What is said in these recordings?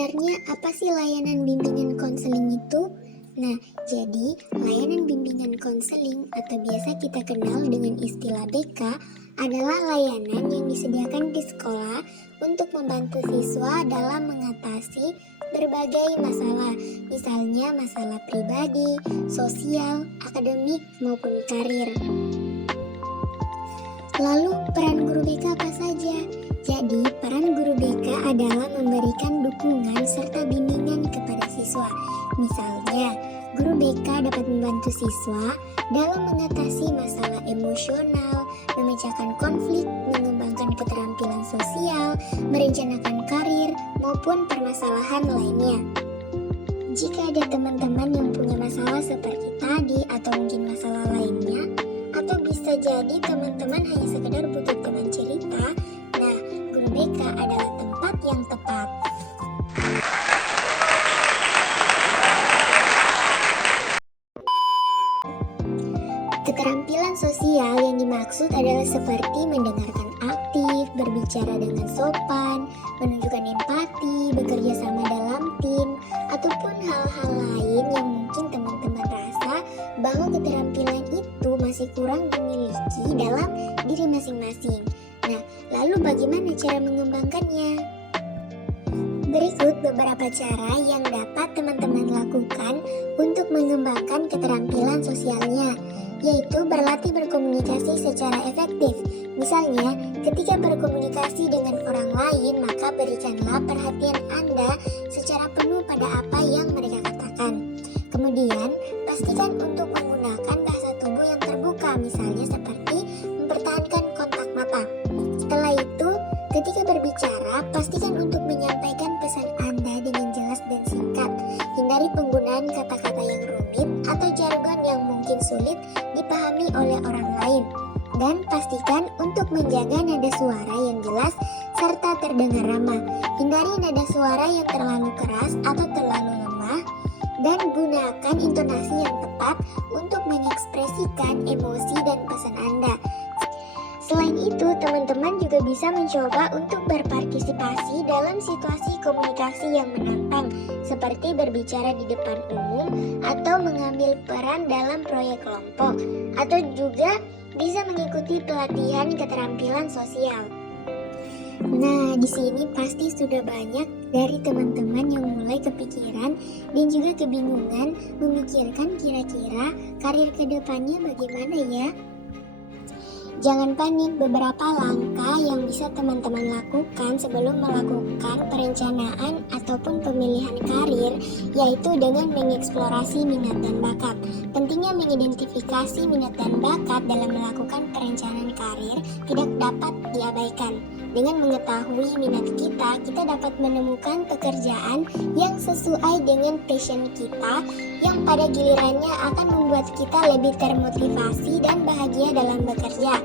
Sebenarnya apa sih layanan bimbingan konseling itu? Nah, jadi layanan bimbingan konseling atau biasa kita kenal dengan istilah BK adalah layanan yang disediakan di sekolah untuk membantu siswa dalam mengatasi berbagai masalah, misalnya masalah pribadi, sosial, akademik, maupun karir. Lalu peran guru BK apa saja? Jadi peran guru BK adalah memberikan dukungan serta bimbingan kepada siswa. Misalnya, guru BK dapat membantu siswa dalam mengatasi masalah emosional, memecahkan konflik, mengembangkan keterampilan sosial, merencanakan karir, maupun permasalahan lainnya. Jika ada teman-teman yang punya masalah seperti tadi atau mungkin masalah lainnya, atau bisa jadi teman-teman hanya sekedar butuh teman cerita, nah guru BK adalah tempat yang tepat. Keterampilan sosial yang dimaksud adalah seperti mendengarkan aktif, berbicara dengan sopan, menunjukkan empati, bekerja sama dalam tim, ataupun hal-hal lain yang mungkin teman-teman rasa bahwa keterampilan itu masih kurang dimiliki dalam diri masing-masing. Nah, lalu bagaimana cara mengembangkannya? Berikut beberapa cara yang dapat teman-teman lakukan untuk mengembangkan keterampilan sosialnya, yaitu berlatih berkomunikasi secara efektif. Misalnya, ketika berkomunikasi dengan orang lain, maka berikanlah perhatian Anda secara penuh pada apa yang mereka katakan. Kemudian, pastikan untuk menggunakan bahasa tubuh yang terbuka, misalnya seperti mempertahankan kontak mata. Setelah itu, ketika berbicara, pastikan untuk menyampaikan pesan Anda dengan jelas dan singkat. Hindari penggunaan kata-kata yang rumit atau jargon yang mungkin sulit dipahami oleh orang lain. Dan pastikan untuk menjaga nada suara yang jelas serta terdengar ramah. Hindari nada suara yang terlalu keras atau terlalu lemah, dan gunakan intonasi yang tepat untuk mengekspresikan emosi dan pesan Anda. Selain itu, teman-teman juga bisa mencoba untuk berpartisipasi dalam situasi komunikasi yang menantang, seperti berbicara di depan umum atau mengambil peran dalam proyek kelompok, atau juga bisa mengikuti pelatihan keterampilan sosial. Nah, di sini pasti sudah banyak dari teman-teman yang mulai kepikiran dan juga kebingungan memikirkan kira-kira karir kedepannya bagaimana ya? Jangan panik, beberapa langkah yang bisa teman-teman lakukan sebelum melakukan perencanaan ataupun pemilihan karir, yaitu dengan mengeksplorasi minat dan bakat. Pentingnya mengidentifikasi minat dan bakat dalam melakukan perencanaan karir tidak dapat diabaikan. Dengan mengetahui minat kita dapat menemukan pekerjaan yang sesuai dengan passion kita, yang pada gilirannya akan membuat kita lebih termotivasi dan bahagia dalam bekerja.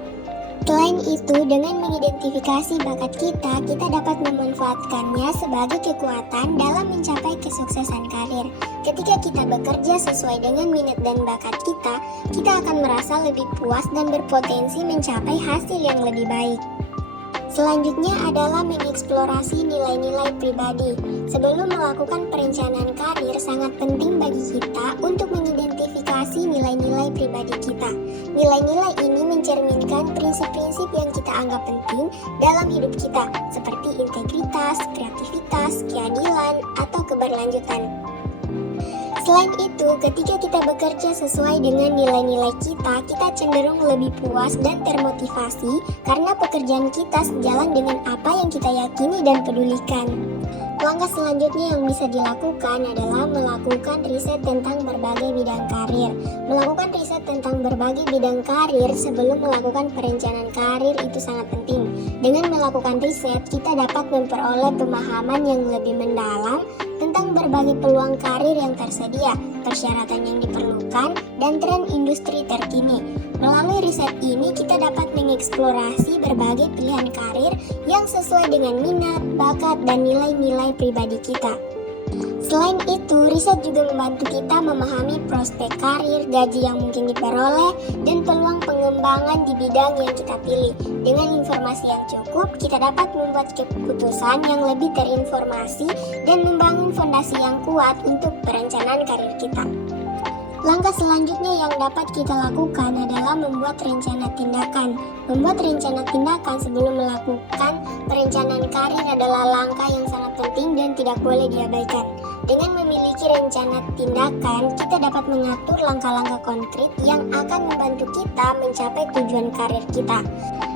Selain itu, dengan mengidentifikasi bakat kita dapat memanfaatkannya sebagai kekuatan dalam mencapai kesuksesan karir. Ketika kita bekerja sesuai dengan minat dan bakat kita akan merasa lebih puas dan berpotensi mencapai hasil yang lebih baik. Selanjutnya adalah mengeksplorasi nilai-nilai pribadi. Sebelum melakukan perencanaan karir, sangat penting bagi kita untuk mengidentifikasi nilai-nilai pribadi kita. Nilai-nilai ini mencerminkan prinsip-prinsip yang kita anggap penting dalam hidup kita, seperti integritas, kreativitas, keadilan, atau keberlanjutan. Selain itu, ketika kita bekerja sesuai dengan nilai-nilai kita cenderung lebih puas dan termotivasi karena pekerjaan kita sejalan dengan apa yang kita yakini dan pedulikan. Langkah selanjutnya yang bisa dilakukan adalah melakukan riset tentang berbagai bidang karir. Melakukan riset tentang berbagai bidang karir sebelum melakukan perencanaan karir itu sangat penting. Dengan melakukan riset, kita dapat memperoleh pemahaman yang lebih mendalam tentang berbagai peluang karir yang tersedia, persyaratan yang diperlukan, dan tren industri terkini. Melalui riset ini, kita dapat mengeksplorasi berbagai pilihan karir yang sesuai dengan minat, bakat, dan nilai-nilai pribadi kita. Selain itu, riset juga membantu kita memahami prospek karir, gaji yang mungkin diperoleh, dan peluang pengembangan di bidang yang kita pilih. Dengan informasi yang cukup, kita dapat membuat keputusan yang lebih terinformasi dan membangun fondasi yang kuat untuk perencanaan karir kita. Langkah selanjutnya yang dapat kita lakukan adalah membuat rencana tindakan. Membuat rencana tindakan sebelum melakukan perencanaan karir adalah langkah yang sangat penting dan tidak boleh diabaikan. Dengan memiliki rencana tindakan, kita dapat mengatur langkah-langkah konkret yang akan membantu kita mencapai tujuan karir kita.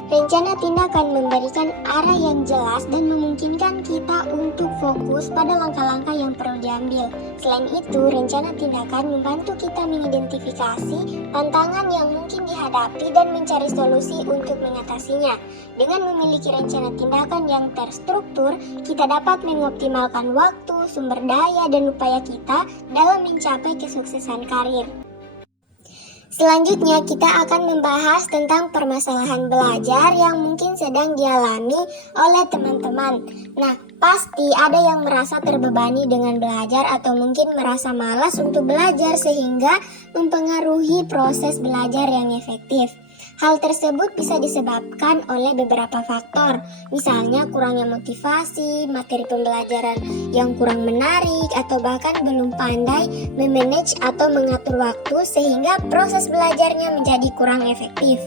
Rencana tindakan memberikan arah yang jelas dan memungkinkan kita untuk fokus pada langkah-langkah yang perlu diambil. Selain itu, rencana tindakan membantu kita mengidentifikasi tantangan yang mungkin dihadapi dan mencari solusi untuk mengatasinya. Dengan memiliki rencana tindakan yang terstruktur, kita dapat mengoptimalkan waktu, sumber daya, dan upaya kita dalam mencapai kesuksesan karir. Selanjutnya, kita akan membahas tentang permasalahan belajar yang mungkin sedang dialami oleh teman-teman. Nah, pasti ada yang merasa terbebani dengan belajar atau mungkin merasa malas untuk belajar sehingga mempengaruhi proses belajar yang efektif. Hal tersebut bisa disebabkan oleh beberapa faktor, misalnya kurangnya motivasi, materi pembelajaran yang kurang menarik, atau bahkan belum pandai memanage atau mengatur waktu sehingga proses belajarnya menjadi kurang efektif.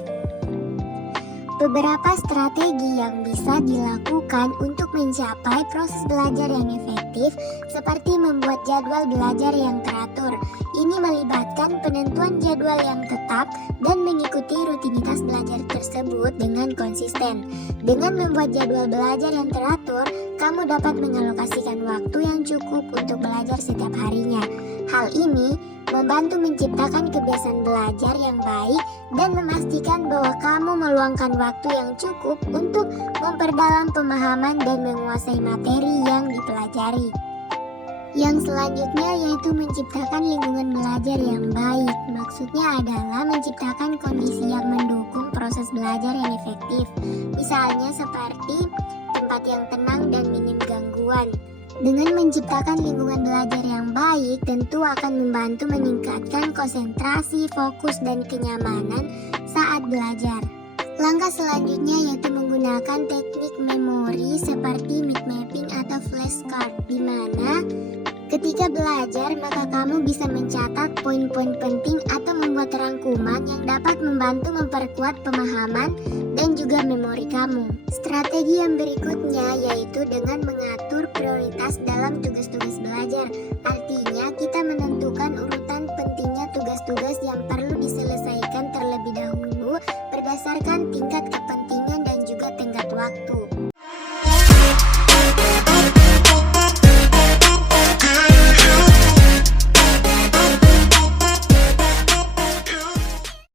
Beberapa strategi yang bisa dilakukan untuk mencapai proses belajar yang efektif seperti membuat jadwal belajar yang teratur. Ini melibatkan penentuan jadwal yang tetap dan mengikuti rutinitas belajar tersebut dengan konsisten. Dengan membuat jadwal belajar yang teratur, kamu dapat mengalokasikan waktu yang cukup untuk belajar setiap harinya. Hal ini membantu menciptakan kebiasaan belajar yang baik dan memastikan bahwa kamu meluangkan waktu yang cukup untuk memperdalam pemahaman dan menguasai materi yang dipelajari. Yang selanjutnya yaitu menciptakan lingkungan belajar yang baik. Maksudnya adalah menciptakan kondisi yang mendukung proses belajar yang efektif. Misalnya seperti tempat yang tenang dan minim gangguan. Dengan menciptakan lingkungan belajar yang baik, tentu akan membantu meningkatkan konsentrasi, fokus, dan kenyamanan saat belajar. Langkah selanjutnya yaitu menggunakan teknik memori seperti mind mapping atau flashcard, di mana ketika belajar maka kamu bisa mencatat poin-poin penting atau membuat rangkuman yang dapat membantu memperkuat pemahaman dan juga memori kamu. Strategi yang berikutnya yaitu dengan mengatur prioritas dalam tugas-tugas belajar. Artinya kita menentukan urutan